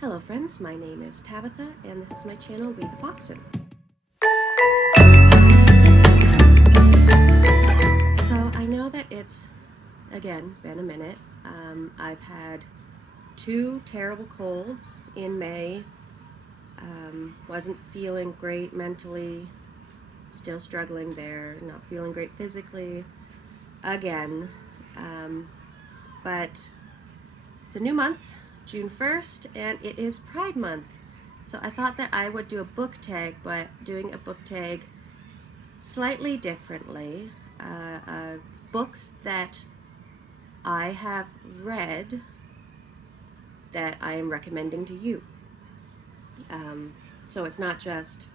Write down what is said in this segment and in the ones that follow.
Hello friends, my name is Tabitha and this is my channel Read the Foxen. So I know that it's, again, been a minute. I've had 2 terrible colds in May. Wasn't feeling great mentally, still struggling there, not feeling great physically, again. But it's a new month, June 1st, and it is Pride Month. So I thought that I would do a book tag, but doing a book tag slightly differently. Books that I have read that I am recommending to you. So it's not just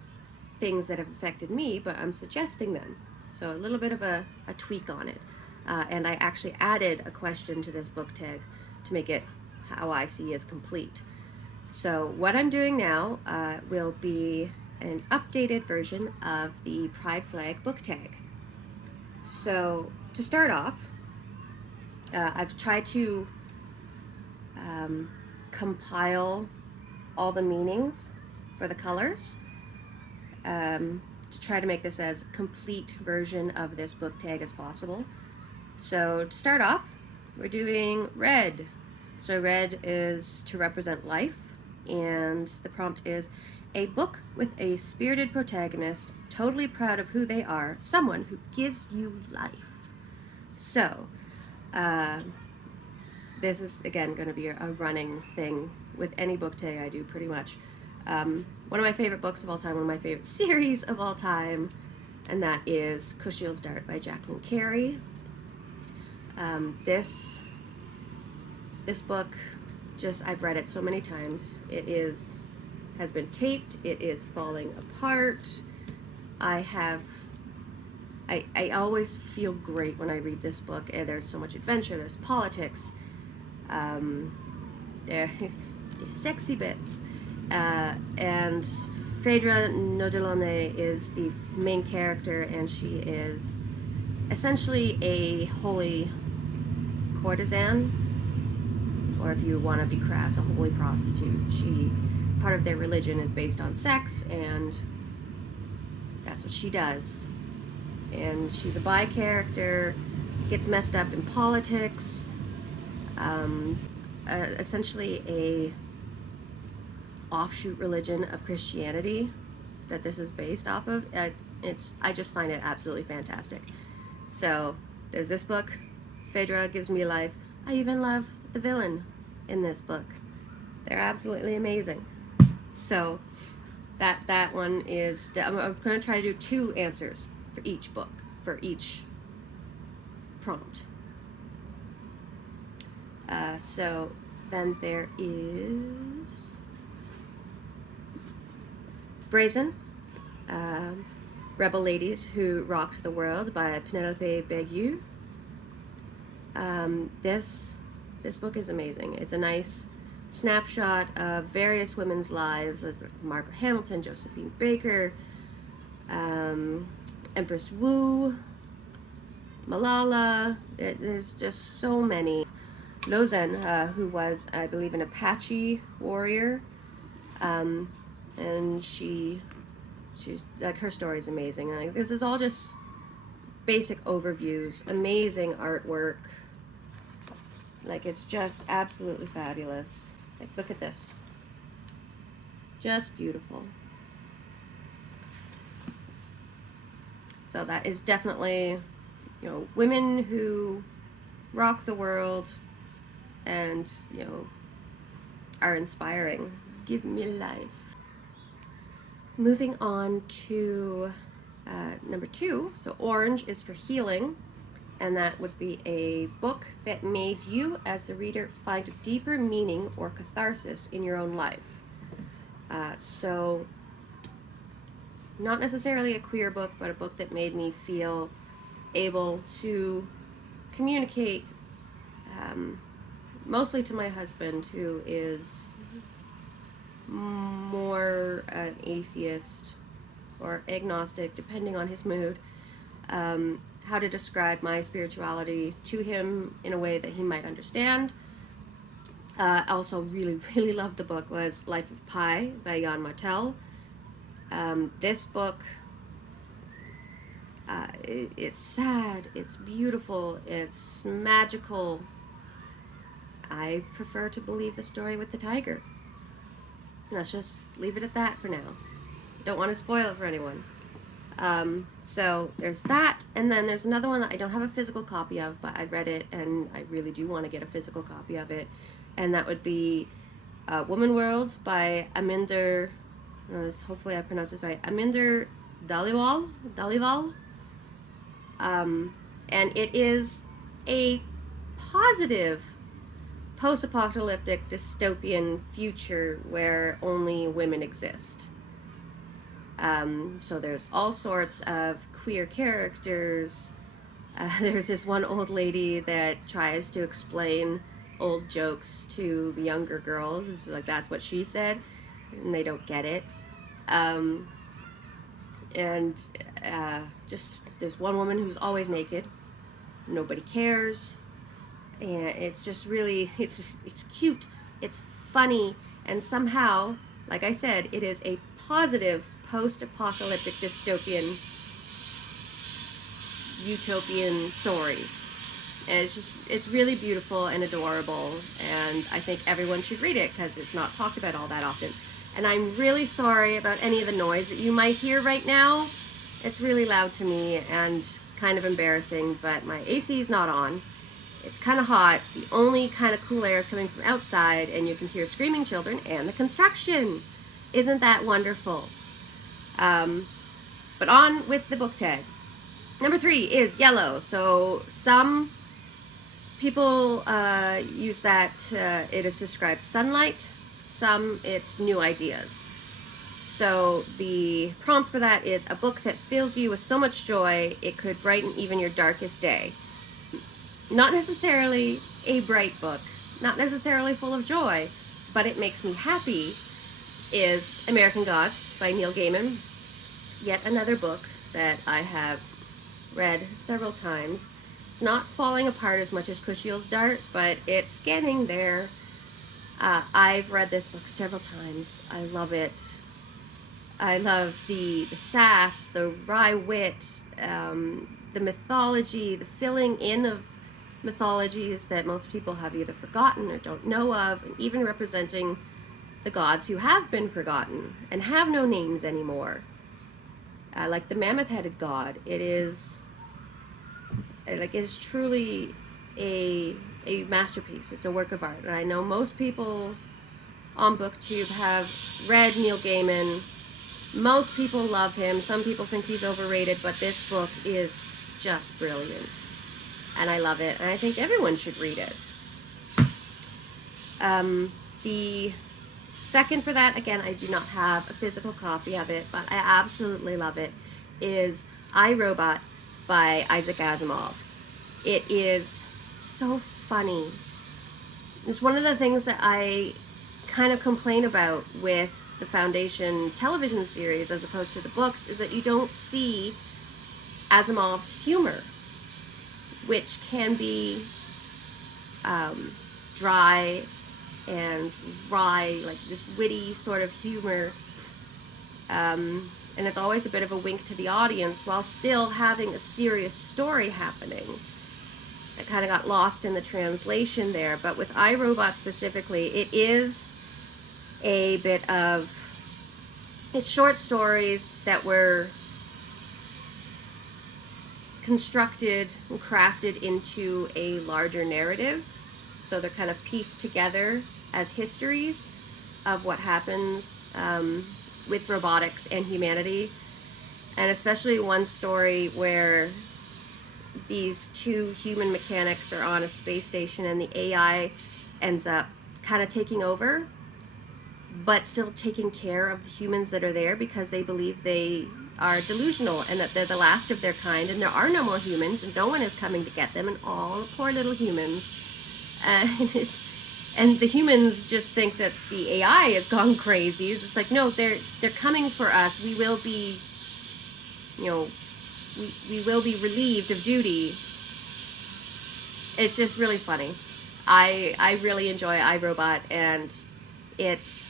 things that have affected me, but I'm suggesting them. So a little bit of a tweak on it. And I actually added a question to this book tag to make it how I see as complete. So what I'm doing now will be an updated version of the Pride Flag book tag. So to start off, I've tried to compile all the meanings for the colors to try to make this as complete version of this book tag as possible. So to start off, we're doing red. So red is to represent life, and the prompt is a book with a spirited protagonist, totally proud of who they are, someone who gives you life. So this is again going to be a running thing with any book tag I do pretty much. One of my favorite books of all time, one of my favorite series of all time, and that is Kushiel's Dart by Jacqueline Carey. This book, I've read it so many times. It has been taped. It is falling apart. I always feel great when I read this book. And there's so much adventure. There's politics. There's sexy bits. And Phaedra Nodilone is the main character, and she is essentially a holy courtesan, or if you want to be crass, a holy prostitute. Part of their religion is based on sex, and that's what she does. And she's a bi character, gets messed up in politics, essentially a offshoot religion of Christianity that this is based off of. I just find it absolutely fantastic. So there's this book, Phaedra gives me life. I even love the villain in this book. They're absolutely amazing. So that one is, I'm going to try to do 2 answers for each book, for each prompt. So then there is Brazen, Rebel Ladies Who Rocked the World by Pénélope Bagieu. This book is amazing. It's a nice snapshot of various women's lives. There's Margaret Hamilton, Josephine Baker, Empress Wu, Malala. There's just so many. Lozen, who was, I believe, an Apache warrior, and she's like, her story is amazing. And like, this is all just basic overviews, amazing artwork. Like, it's just absolutely fabulous. Like, look at this. Just beautiful. So that is definitely, women who rock the world and, are inspiring. Give me life. Moving on to number 2. So orange is for healing. And that would be a book that made you, as the reader, find a deeper meaning or catharsis in your own life. So, not necessarily a queer book, but a book that made me feel able to communicate mostly to my husband, who is more an atheist or agnostic, depending on his mood. How to describe my spirituality to him in a way that he might understand. I also really, really loved the book was Life of Pi by Yann Martel. This book, it's sad, it's beautiful, it's magical. I prefer to believe the story with the tiger. Let's just leave it at that for now. Don't want to spoil it for anyone. So there's that, and then there's another one that I don't have a physical copy of, but I read it and I really do want to get a physical copy of it, and that would be Woman World by Aminder, hopefully I pronounced this right, Aminder Dhaliwal. And it is a positive post-apocalyptic dystopian future where only women exist. So there's all sorts of queer characters. There's this one old lady that tries to explain old jokes to the younger girls. It's like, that's what she said, and they don't get it. Just there's one woman who's always naked. Nobody cares. And it's just really, it's cute, it's funny, and somehow, like I said, it is a positive post-apocalyptic dystopian utopian story. And it's really beautiful and adorable, and I think everyone should read it because it's not talked about all that often. And I'm really sorry about any of the noise that you might hear right now. It's really loud to me and kind of embarrassing, but my AC is not on. It's kind of hot. The only kind of cool air is coming from outside, and you can hear screaming children and the construction. Isn't that wonderful? But on with the book tag. Number 3 is yellow. So some people use that, it is described sunlight. Some it's new ideas. So the prompt for that is a book that fills you with so much joy it could brighten even your darkest day. Not necessarily a bright book, not necessarily full of joy, but it makes me happy, is American Gods by Neil Gaiman. Yet another book that I have read several times. It's not falling apart as much as Kushiel's Dart, but it's getting there. I've read this book several times. I love it. I love the sass, the wry wit, the mythology, the filling in of mythologies that most people have either forgotten or don't know of, and even representing the gods who have been forgotten and have no names anymore. Like the mammoth-headed god, it's truly a masterpiece. It's a work of art, and I know most people on BookTube have read Neil Gaiman. Most people love him. Some people think he's overrated, but this book is just brilliant. And I love it, and I think everyone should read it. The second for that, again, I do not have a physical copy of it, but I absolutely love it, is I, Robot by Isaac Asimov. It is so funny. It's one of the things that I kind of complain about with the Foundation television series as opposed to the books, is that you don't see Asimov's humor, which can be dry and wry, like this witty sort of humor, and it's always a bit of a wink to the audience while still having a serious story happening. I kind of got lost in the translation there, but with iRobot specifically, it is a bit of, it's short stories that were constructed and crafted into a larger narrative. So they're kind of pieced together as histories of what happens with robotics and humanity. And especially one story where these two human mechanics are on a space station and the AI ends up kind of taking over, but still taking care of the humans that are there because they believe they are delusional and that they're the last of their kind and there are no more humans and no one is coming to get them, and all the poor little humans. And the humans just think that the AI has gone crazy. It's just like, no, they're coming for us. We will be, we will be relieved of duty. It's just really funny. I really enjoy iRobot, and it's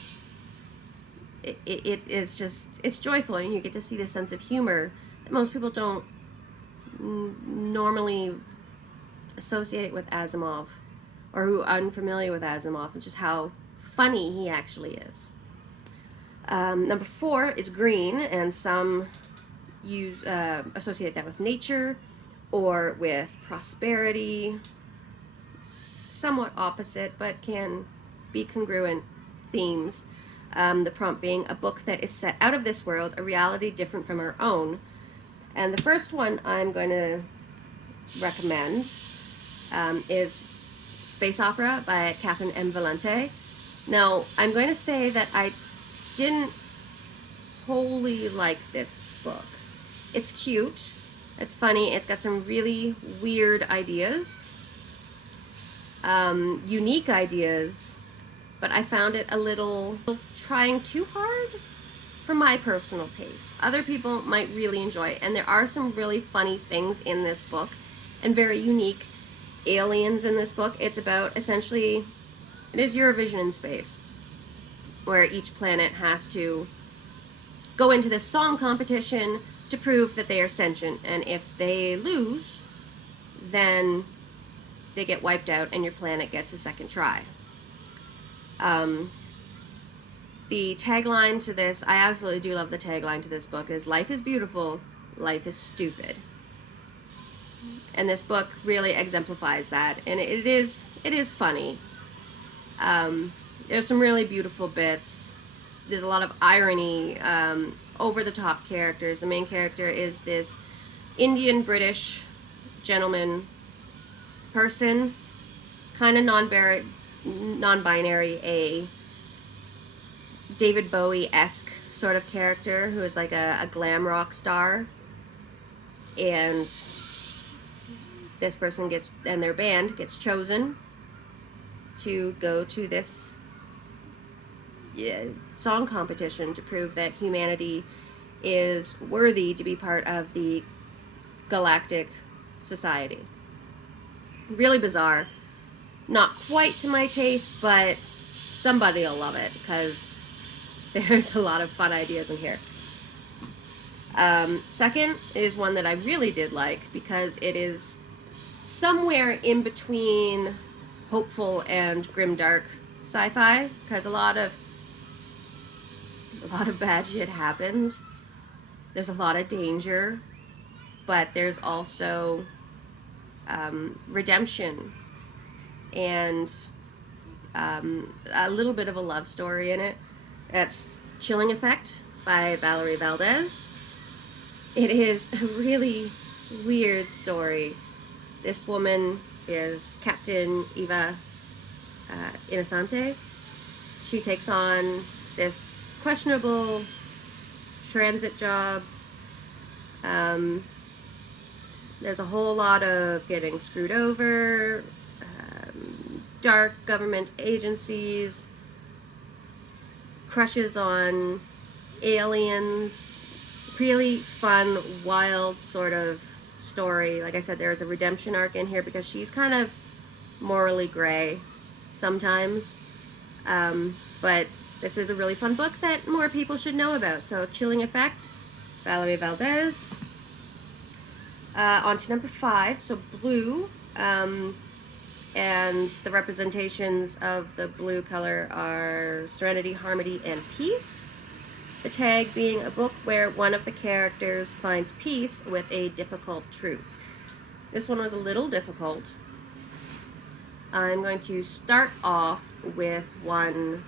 it's joyful, and you get to see the sense of humor that most people don't normally associate with Asimov, or who are unfamiliar with Asimov. It's just how funny he actually is. Number 4 is green, and some associate that with nature or with prosperity. Somewhat opposite, but can be congruent themes. The prompt being a book that is set out of this world, a reality different from our own. And the first one I'm going to recommend is Space Opera by Catherynne and Valente. Now, I'm going to say that I didn't wholly like this book. It's cute, it's funny, it's got some really weird ideas, unique ideas, but I found it a little trying too hard for my personal taste. Other people might really enjoy it, and there are some really funny things in this book and very unique aliens in this book. It's about, essentially, it is Eurovision in space, where each planet has to go into this song competition to prove that they are sentient, and if they lose, then they get wiped out and your planet gets a second try. The tagline to this, I absolutely do love the tagline to this book, is life is beautiful, life is stupid. And this book really exemplifies that, and it is funny. There's some really beautiful bits. There's a lot of irony, over-the-top characters. The main character is this Indian-British gentleman person, kind of non-binary, a David Bowie-esque sort of character who is like a glam rock star. And this person and their band gets chosen to go to this song competition to prove that humanity is worthy to be part of the galactic society. Really bizarre. Not quite to my taste, but somebody will love it because there's a lot of fun ideas in here. Second is one that I really did like because it is somewhere in between hopeful and grimdark sci-fi, because a lot of bad shit happens. There's a lot of danger, but there's also redemption and a little bit of a love story in it. That's Chilling Effect by Valerie Valdes. It is a really weird story. This woman is Captain Eva Innocente. She takes on this questionable transit job. There's a whole lot of getting screwed over, dark government agencies, crushes on aliens, really fun, wild sort of story. Like I said, there's a redemption arc in here because she's kind of morally gray sometimes, but this is a really fun book that more people should know about. So Chilling Effect, Valerie Valdes. On to number 5, so blue, and the representations of the blue color are serenity, harmony, and peace. The tag being a book where one of the characters finds peace with a difficult truth. This one was a little difficult. I'm going to start off with one,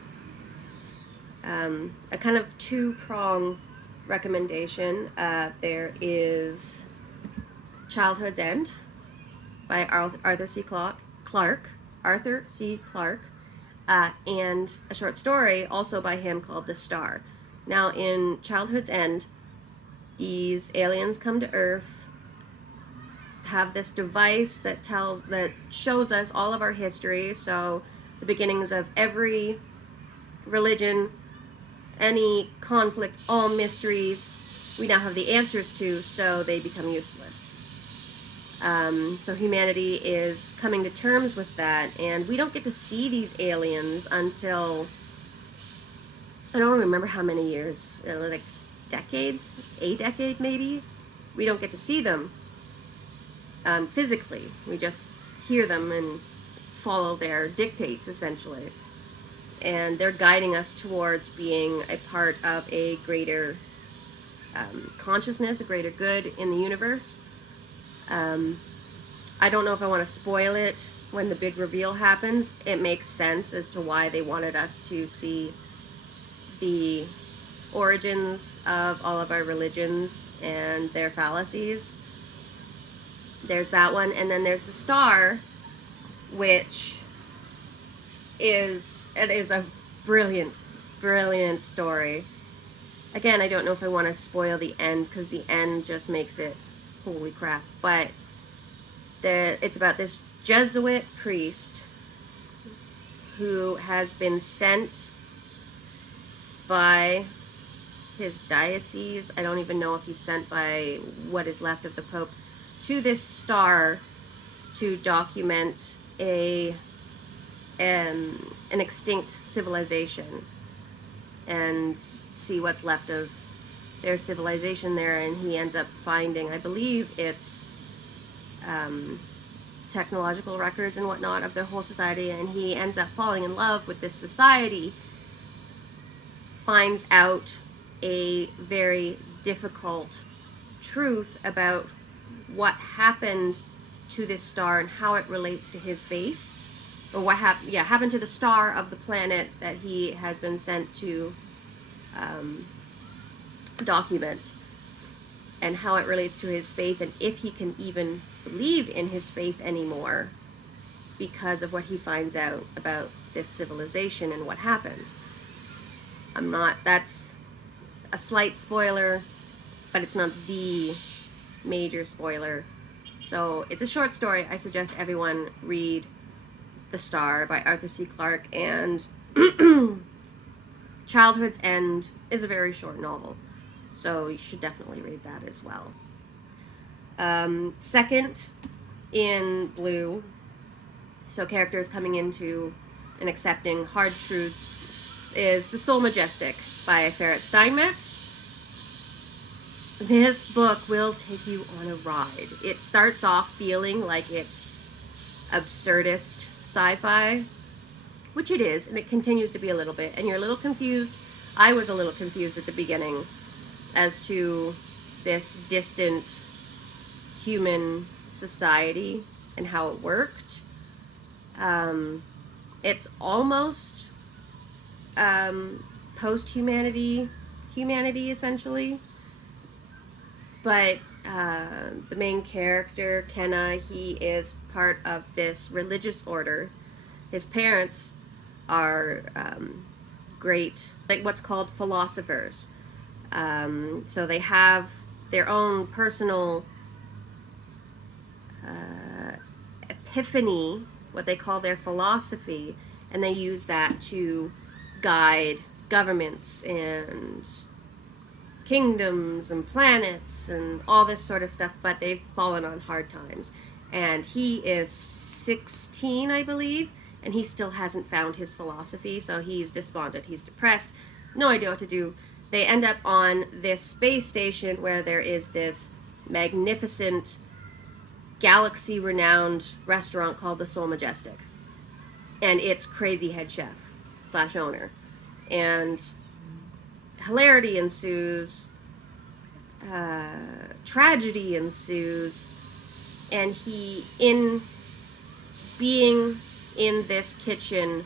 a kind of two-prong recommendation. There is Childhood's End by Arthur C. Clarke, and a short story also by him called The Star. Now, in Childhood's End, these aliens come to Earth, have this device that shows us all of our history, so the beginnings of every religion, any conflict, all mysteries, we now have the answers to, so they become useless. So humanity is coming to terms with that, and we don't get to see these aliens until, I don't remember how many years, like decades, a decade maybe. We don't get to see them physically. We just hear them and follow their dictates, essentially. And they're guiding us towards being a part of a greater consciousness, a greater good in the universe. I don't know if I want to spoil it when the big reveal happens. It makes sense as to why they wanted us to see the origins of all of our religions and their fallacies. There's that one, and then there's the star, which is a brilliant story. Again, I don't know if I want to spoil the end, because the end just makes it holy crap. But it's about this Jesuit priest who has been sent by his diocese, I don't even know if he's sent by what is left of the Pope, to this star to document an extinct civilization and see what's left of their civilization there. And he ends up finding, I believe it's technological records and whatnot of their whole society, and he ends up falling in love with this society, finds out a very difficult truth about what happened to this star and how it relates to his faith, or what happened to the star of the planet that he has been sent to document, and how it relates to his faith, and if he can even believe in his faith anymore because of what he finds out about this civilization and what happened. That's a slight spoiler, but it's not the major spoiler. So it's a short story. I suggest everyone read The Star by Arthur C. Clarke, and Childhood's End is a very short novel, so you should definitely read that as well. Second in blue, so characters coming into and accepting hard truths, is The Soul Majestic by Ferret Steinmetz. This book will take you on a ride. It starts off feeling like it's absurdist sci-fi, which it is, and it continues to be a little bit, and you're a little confused. I was a little confused at the beginning as to this distant human society and how it worked. It's almost post-humanity, essentially. But the main character, Kenna, he is part of this religious order. His parents are great, like what's called philosophers. So they have their own personal epiphany, what they call their philosophy, and they use that to guide governments and kingdoms and planets and all this sort of stuff, but they've fallen on hard times. And he is 16, I believe, and he still hasn't found his philosophy, so he's despondent, he's depressed, no idea what to do. They end up on this space station where there is this magnificent, galaxy-renowned restaurant called the Soul Majestic. And it's crazy head chef / owner. And hilarity ensues, tragedy ensues, and he, in being in this kitchen,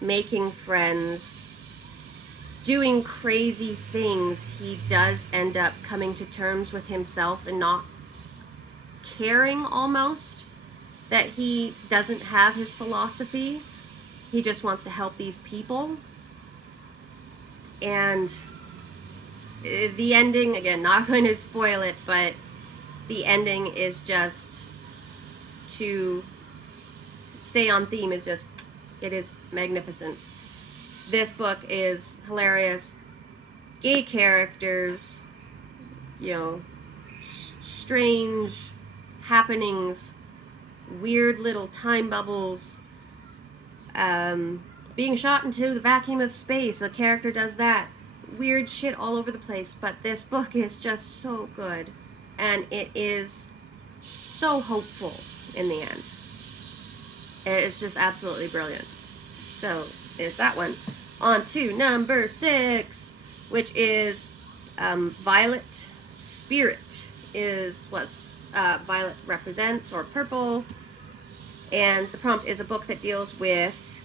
making friends, doing crazy things, he does end up coming to terms with himself and not caring almost that he doesn't have his philosophy. He just wants to help these people. And the ending, again, not going to spoil it, but the ending is just, to stay on theme, is just, it is magnificent. This book is hilarious. Gay characters, strange, happenings, weird little time bubbles, being shot into the vacuum of space. A character does that. Weird shit all over the place. But this book is just so good. And it is so hopeful in the end. It's just absolutely brilliant. So, there's that one. On to number 6, which is Violet Spirit, is what violet represents, or purple. And the prompt is a book that deals with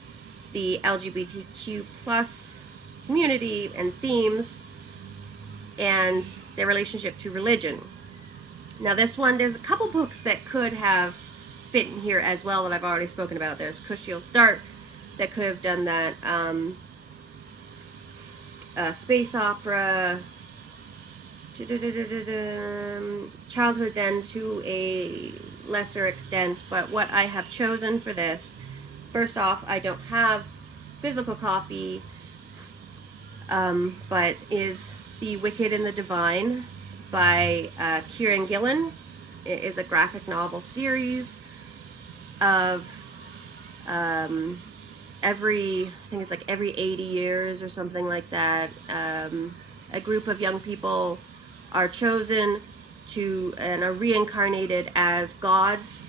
the LGBTQ plus community and themes and their relationship to religion. Now this one, there's a couple books that could have fit in here as well that I've already spoken about. There's Kushiel's Dark that could have done that. Space opera, Childhood's End to a lesser extent, but what I have chosen for this, first off, I don't have physical copy, but is The Wicked and the Divine by Keiron and Gillen. It is a graphic novel series of every 80 years or something like that. A group of young people are chosen to and are reincarnated as gods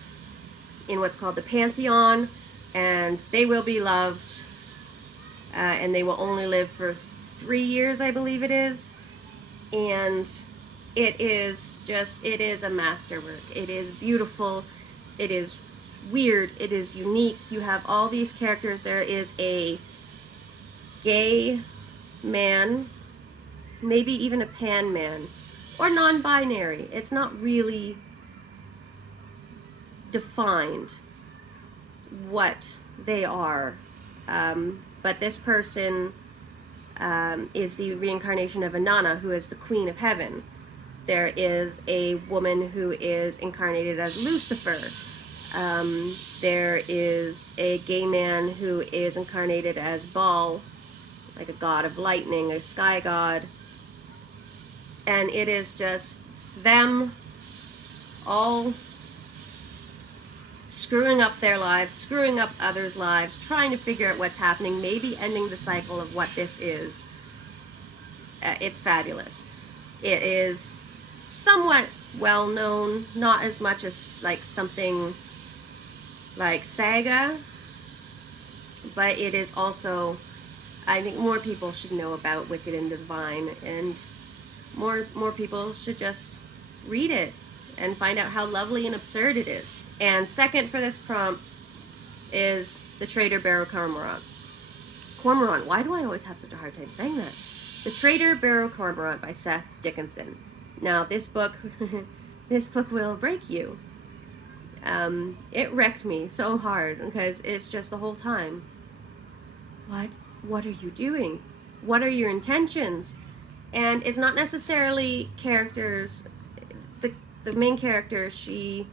in what's called the Pantheon, and they will be loved, and they will only live for 3 years, I believe it is. And it is a masterwork. It is beautiful. It is weird. It is unique. You have all these characters. There is a gay man, maybe even a pan man, or non-binary. It's not really defined what they are. But this person is the reincarnation of Inanna, who is the Queen of Heaven. There is a woman who is incarnated as Lucifer. There is a gay man who is incarnated as Baal, like a god of lightning, a sky god. And it is just them all screwing up their lives, screwing up others' lives, trying to figure out what's happening, maybe ending the cycle of what this is. It's fabulous. It is somewhat well known, not as much as like something like Saga, but it is also, I think more people should know about Wicked and Divine, and more people should just read it and find out how lovely and absurd it is. And second for this prompt is The Traitor Barrow Cormorant. Cormorant, why do I always have such a hard time saying that? The Traitor Barrow Cormorant by Seth Dickinson. Now this book, this book will break you. It wrecked me so hard because it's just the whole time, what are you doing? What are your intentions? And it's not necessarily characters. The main character, she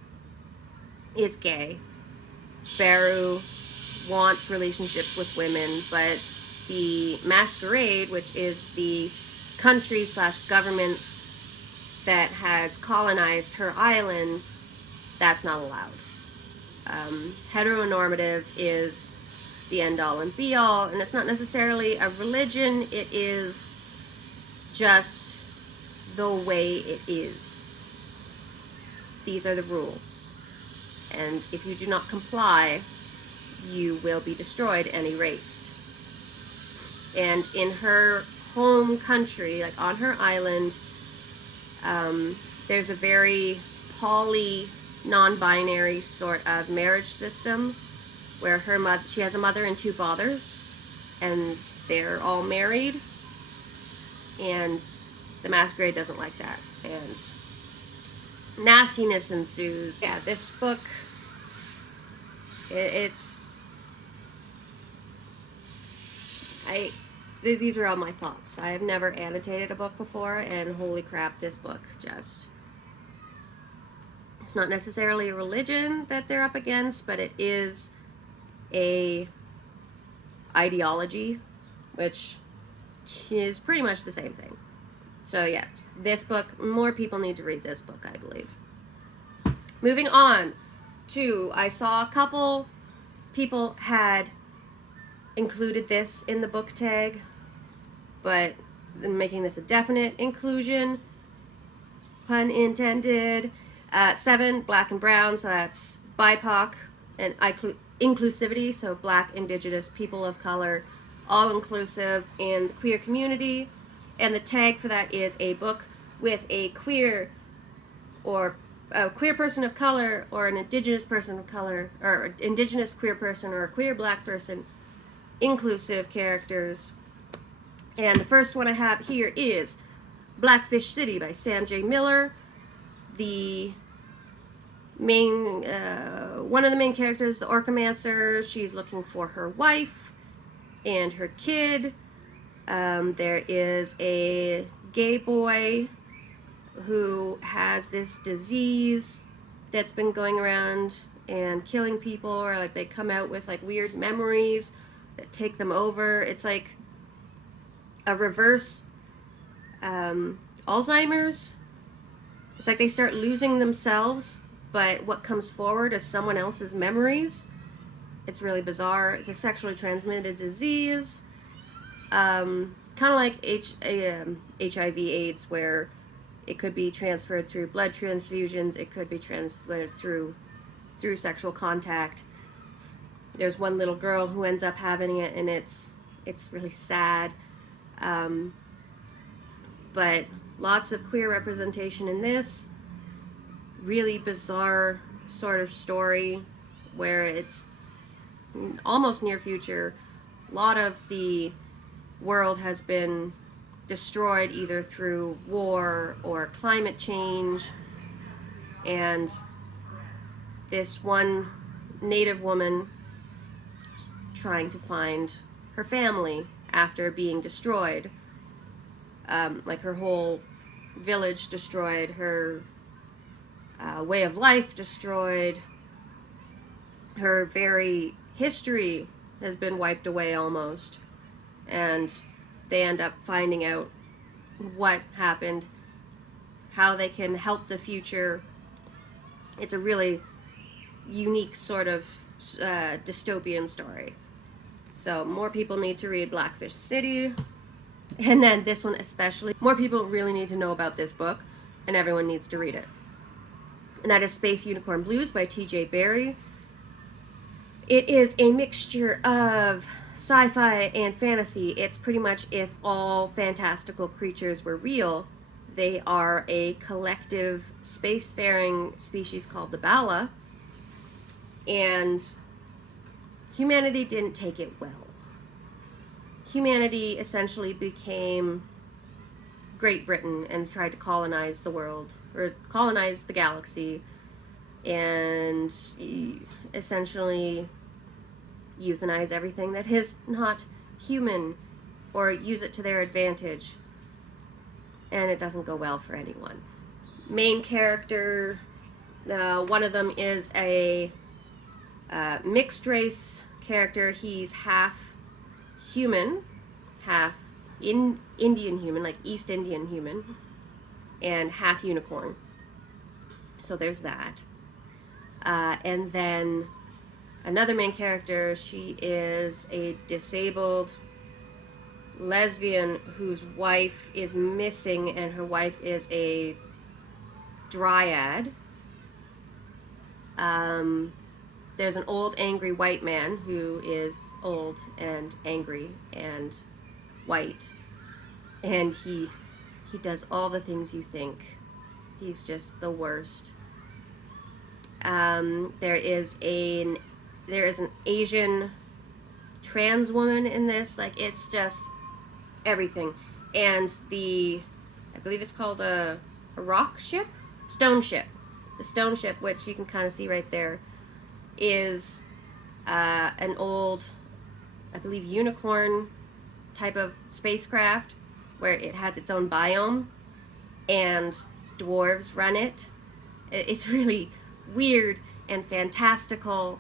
is gay. Barrow wants relationships with women, but the Masquerade, which is the country / government that has colonized her island, that's not allowed. Heteronormative is the end all and be all, and it's not necessarily a religion, it is just the way it is. These are the rules. And if you do not comply, you will be destroyed and erased. And in her home country, like on her island, there's a very poly, non-binary sort of marriage system where she has a mother and 2 fathers, and they're all married, and the Masquerade doesn't like that, and nastiness ensues. Yeah, this book, these are all my thoughts. I have never annotated a book before, and holy crap, this book just, it's not necessarily a religion that they're up against, but it is a ideology, which is pretty much the same thing. So yes, this book, more people need to read this book, I believe. Moving on to, I saw a couple people had included this in the book tag, but making this a definite inclusion, pun intended. 7, black and brown, so that's BIPOC and inclusivity, so black, indigenous, people of color, all inclusive in the queer community. And the tag for that is a book with a queer or a queer person of color or an indigenous person of color or indigenous queer person or a queer black person, inclusive characters. And the first one I have here is Blackfish City by Sam J. Miller. The main, one of the main characters, the Orcomancer, she's looking for her wife and her kid. There is a gay boy who has this disease that's been going around and killing people, or like they come out with like weird memories that take them over. It's like a reverse Alzheimer's. It's like they start losing themselves, but what comes forward is someone else's memories. It's really bizarre. It's a sexually transmitted disease, kind of like HIV/AIDS, where it could be transferred through blood transfusions. It could be transferred through sexual contact. There's one little girl who ends up having it, and it's really sad. But lots of queer representation in this. Really bizarre sort of story where it's almost near future. A lot of the world has been destroyed either through war or climate change, and this one native woman trying to find her family after being destroyed, like her whole village destroyed, her way of life destroyed, her very history has been wiped away almost, and they end up finding out what happened, how they can help the future. It's a really unique sort of dystopian story. So more people need to read Blackfish City, and then this one especially. More people really need to know about this book, and everyone needs to read it. And that is Space Unicorn Blues by T.J. Barrie. It is a mixture of sci-fi and fantasy. It's pretty much if all fantastical creatures were real. They are a collective spacefaring species called the Bala, and humanity didn't take it well. Humanity essentially became Great Britain and tried to colonize the world, or colonize the galaxy, and essentially euthanize everything that is not human, or use it to their advantage. And it doesn't go well for anyone. Main character, one of them is a mixed race character. He's half human, half Indian human, like East Indian human, and half unicorn. So there's that. And then another main character, she is a disabled lesbian whose wife is missing, and her wife is a dryad. There's an old angry white man who is old and angry and white, and he does all the things you think. He's just the worst. There is an Asian trans woman in this. Like, it's just everything. And I believe it's called a rock ship? Stone ship. The stone ship, which you can kind of see right there, is an old, I believe, unicorn type of spacecraft where it has its own biome, and dwarves run it. It's really weird and fantastical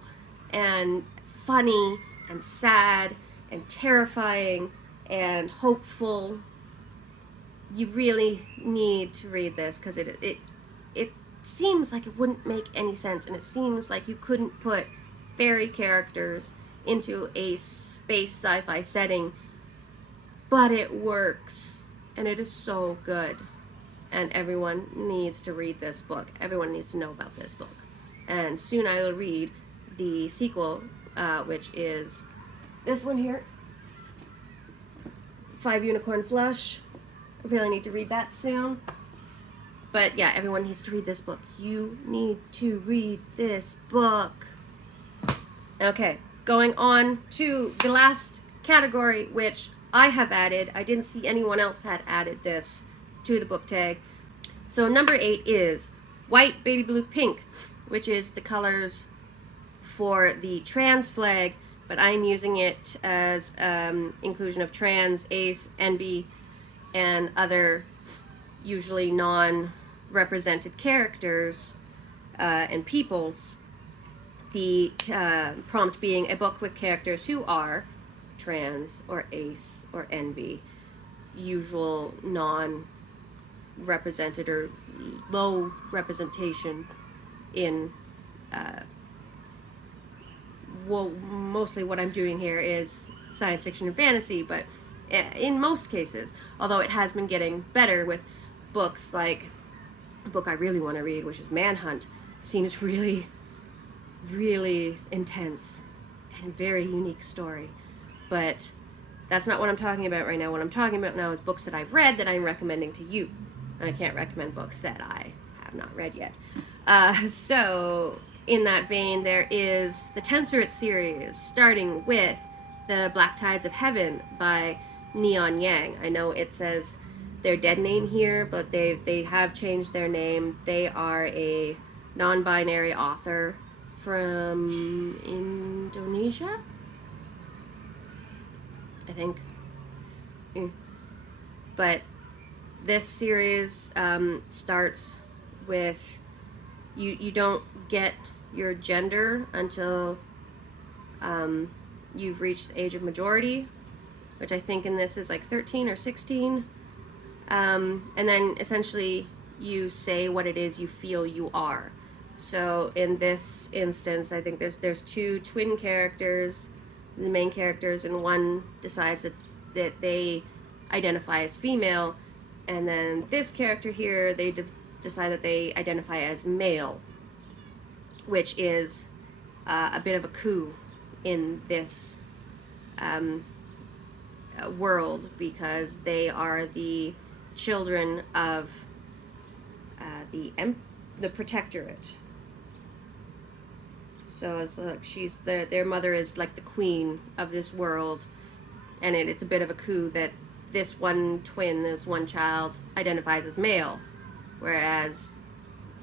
and funny and sad and terrifying and hopeful. You really need to read this because it seems like it wouldn't make any sense, and it seems like you couldn't put fairy characters into a space sci-fi setting, but it works, and it is so good, and everyone needs to read this book. Everyone needs to know about this book, and soon I will read the sequel, which is this one here, 5 Unicorn Flush. I really need to read that soon. But yeah, everyone needs to read this book. You need to read this book. Okay, going on to the last category, which I have added. I didn't see anyone else had added this to the book tag. So number 8 is white, baby blue, pink, which is the colors for the trans flag, but I'm using it as inclusion of trans, ace, NB, and other usually non-represented characters and peoples. The prompt being a book with characters who are trans or ace or NB, usual non-represented or low representation in well, mostly what I'm doing here is science fiction and fantasy, but in most cases, although it has been getting better with books like a book I really want to read, which is Manhunt, seems really, really intense and very unique story. But that's not what I'm talking about right now. What I'm talking about now is books that I've read that I'm recommending to you. And I can't recommend books that I have not read yet. So in that vein, there is the Tensorate series, starting with The Black Tides of Heaven by Neon Yang. I know it says their dead name here, but they have changed their name. They are a non-binary author from Indonesia, I think. But this series starts with you don't get your gender until you've reached the age of majority, which I think in this is like 13 or 16. And then essentially you say what it is you feel you are. So in this instance, I think there's 2 twin characters, the main characters, and one decides that they identify as female, and then this character here, they decide that they identify as male, which is a bit of a coup in this world, because they are the children of the Protectorate. So it's like their mother is like the queen of this world, and it's a bit of a coup that this one child identifies as male, whereas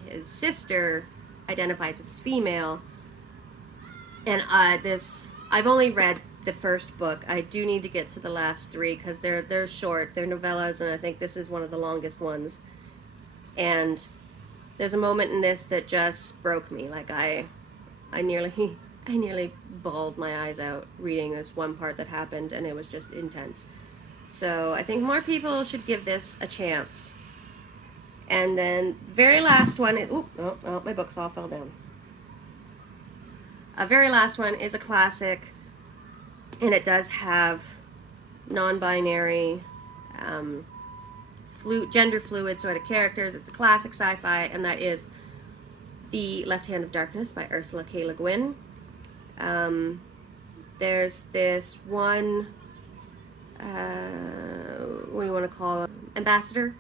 his sister identifies as female. And I've only read the first book. I do need to get to the last 3 because they're short. They're novellas, and I think this is one of the longest ones. And there's a moment in this that just broke me. Like I nearly bawled my eyes out reading this one part that happened, and it was just intense. So I think more people should give this a chance. And then very last one is, my books all fell down. A very last one is a classic, and it does have non-binary, gender fluid sort of characters. It's a classic sci-fi, and that is The Left Hand of Darkness by Ursula K. Le Guin. There's this one, what do you want to call it, ambassador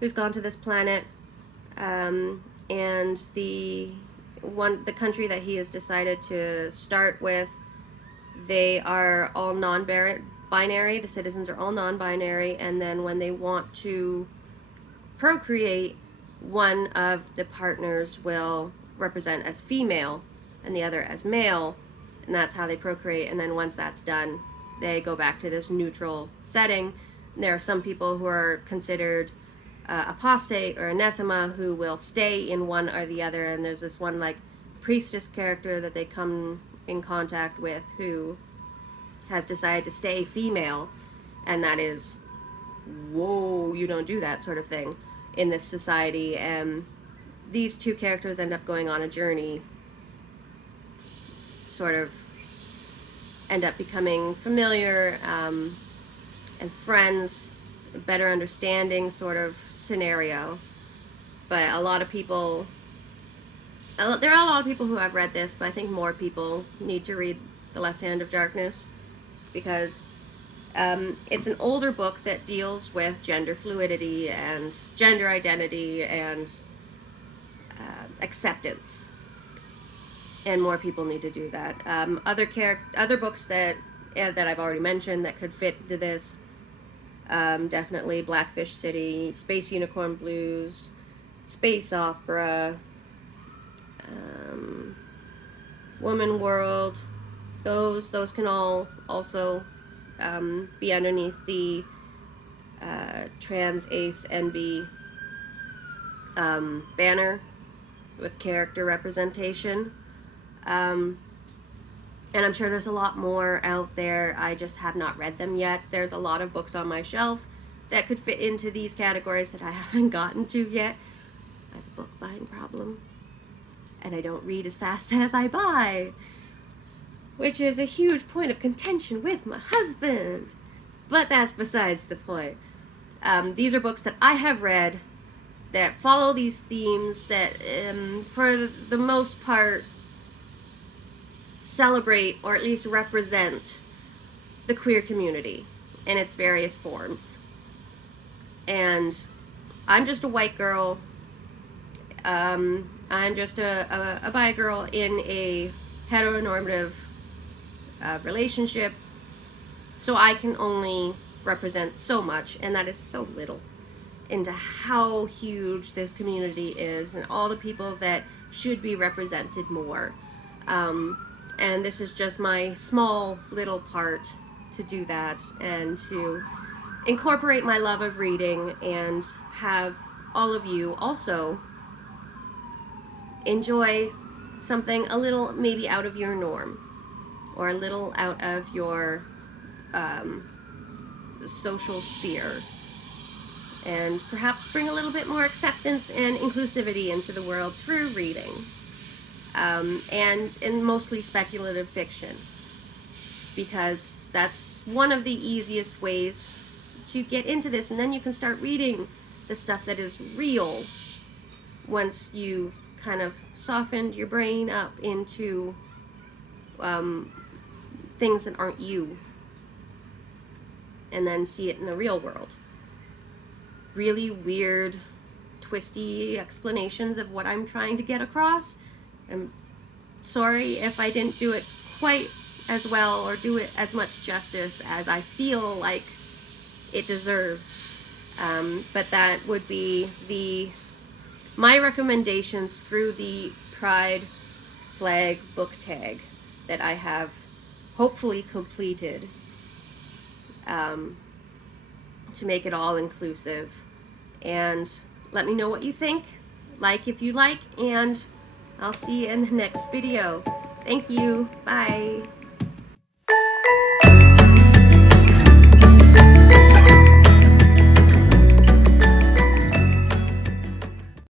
who's gone to this planet, and the country that he has decided to start with, they are all non-binary. The citizens are all non-binary, and then when they want to procreate, one of the partners will represent as female and the other as male, and that's how they procreate. And then once that's done, they go back to this neutral setting. And there are some people who are considered apostate or anathema who will stay in one or the other, and there's this one like priestess character that they come in contact with who has decided to stay female, and that is, whoa, you don't do that sort of thing in this society. And these two characters end up going on a journey, sort of end up becoming familiar and friends, a better understanding sort of scenario. But a lot of people, there are a lot of people who have read this, but I think more people need to read The Left Hand of Darkness, because it's an older book that deals with gender fluidity and gender identity and acceptance, and more people need to do that. Other books that I've already mentioned that could fit into this, definitely Blackfish City, Space Unicorn Blues, Space Opera, Woman World. Those can all also be underneath the Trans Ace NB banner with character representation. And I'm sure there's a lot more out there. I just have not read them yet. There's a lot of books on my shelf that could fit into these categories that I haven't gotten to yet. I have a book buying problem, and I don't read as fast as I buy, which is a huge point of contention with my husband. But that's besides the point. These are books that I have read that follow these themes that, for the most part, celebrate or at least represent the queer community in its various forms. And I'm just a white girl. I'm just a bi girl in a heteronormative relationship, so I can only represent so much, and that is so little, into how huge this community is and all the people that should be represented more. And this is just my small little part to do that, and to incorporate my love of reading and have all of you also enjoy something a little maybe out of your norm, or a little out of your social sphere, and perhaps bring a little bit more acceptance and inclusivity into the world through reading, and in mostly speculative fiction, because that's one of the easiest ways to get into this, and then you can start reading the stuff that is real once you've kind of softened your brain up into things that aren't you, and then see it in the real world. Really weird, twisty explanations of what I'm trying to get across. I'm sorry if I didn't do it quite as well or do it as much justice as I feel like it deserves. But that would be my recommendations through the Pride Flag book tag that I have hopefully completed, to make it all inclusive. And let me know what you think. Like if you like, and I'll see you in the next video. Thank you. Bye.